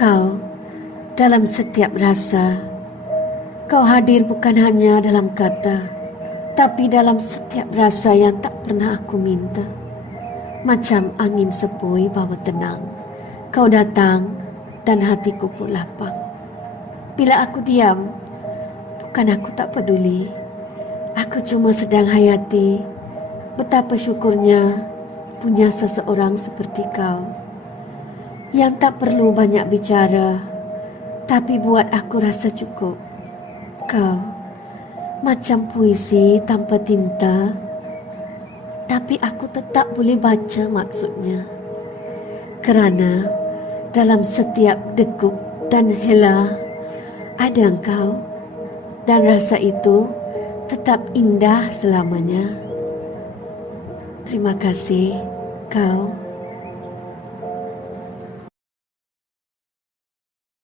Kau dalam setiap rasa. Kau hadir bukan hanya dalam kata, tapi dalam setiap rasa yang tak pernah aku minta. Macam angin sepoi bawa tenang, kau datang dan hatiku pun lapang. Bila aku diam, bukan aku tak peduli. Aku cuma sedang hayati betapa syukurnya punya seseorang seperti kau, yang tak perlu banyak bicara, tapi buat aku rasa cukup. Kau macam puisi tanpa tinta, tapi aku tetap boleh baca maksudnya. Kerana dalam setiap degup dan hela ada engkau, dan rasa itu tetap indah selamanya. Terima kasih, kau.